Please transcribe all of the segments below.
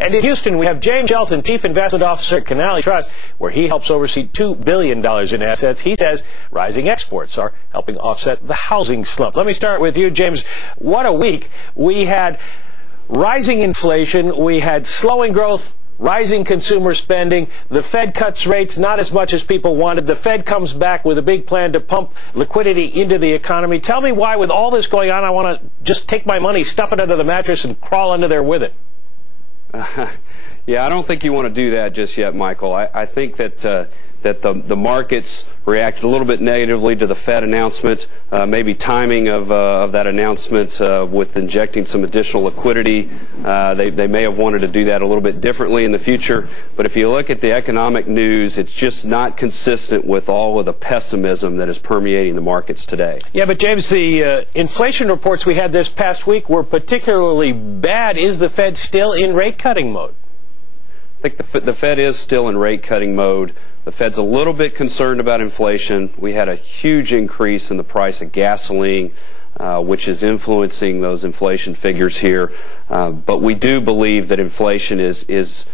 And in Houston, we have James Shelton, Chief Investment Officer at Canali Trust, where he helps oversee $2 billion in assets. He says rising exports are helping offset the housing slump. Let me start with you, James. What a week. We had rising inflation. We had slowing growth, rising consumer spending. The Fed cuts rates not as much as people wanted. The Fed comes back with a big plan to pump liquidity into the economy. Tell me why, with all this going on, I want to just take my money, stuff it under the mattress, and crawl under there with it. Yeah, I don't think you want to do that just yet, Michael. I think that the markets reacted a little bit negatively to the Fed announcement, maybe timing of that announcement with injecting some additional liquidity. They may have wanted to do that a little bit differently in the future. But if you look at the economic news, it's just not consistent with all of the pessimism that is permeating the markets today. Yeah, but James, the inflation reports we had this past week were particularly bad. Is the Fed still in rate-cutting mode? I think the Fed is still in rate-cutting mode. The Fed's a little bit concerned about inflation. We had a huge increase in the price of gasoline, which is influencing those inflation figures here. But we do believe that inflation is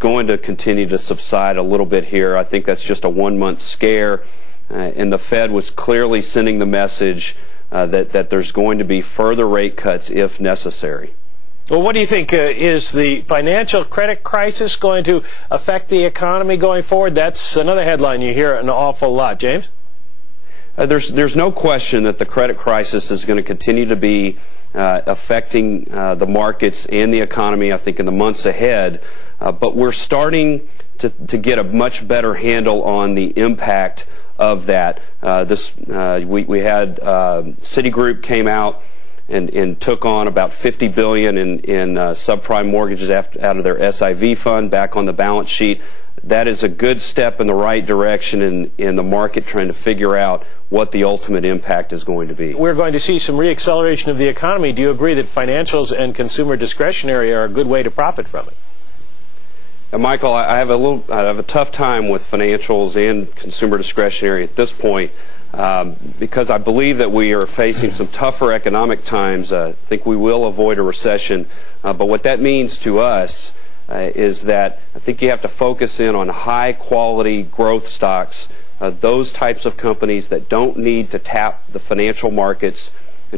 going to continue to subside a little bit here. I think that's just a one-month scare. And the Fed was clearly sending the message that there's going to be further rate cuts if necessary. Well, what do you think? Is the financial credit crisis going to affect the economy going forward? That's another headline you hear an awful lot. James? There's no question that the credit crisis is going to continue to be affecting the markets and the economy, I think, in the months ahead. But we're starting to get a much better handle on the impact of that. We had Citigroup came out and took on about $50 billion in subprime mortgages out of their SIV fund back on the balance sheet. That is a good step in the right direction in the market trying to figure out what the ultimate impact is going to be. We're going to see some reacceleration of the economy. Do you agree that financials and consumer discretionary are a good way to profit from it? Michael, I have a tough time with financials and consumer discretionary at this point. Because I believe that we are facing some tougher economic times. I think we will avoid a recession. But what that means to us is that I think you have to focus in on high-quality growth stocks, those types of companies that don't need to tap the financial markets,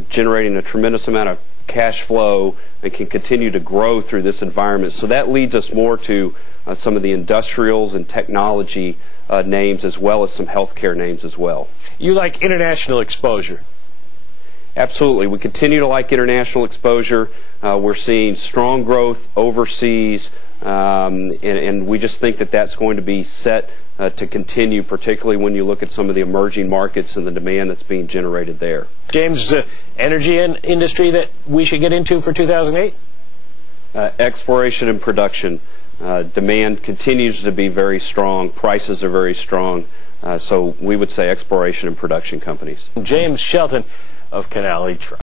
generating a tremendous amount of cash flow and can continue to grow through this environment. So that leads us more to some of the industrials and technology names, as well as some healthcare names as well. You like international exposure? Absolutely. We continue to like international exposure. We're seeing strong growth overseas, and we just think that that's going to be set to continue, particularly when you look at some of the emerging markets and the demand that's being generated there. James, energy industry that we should get into for 2008? Exploration and production. Demand continues to be very strong. Prices are very strong. So we would say exploration and production companies. James Shelton of Canali Trust.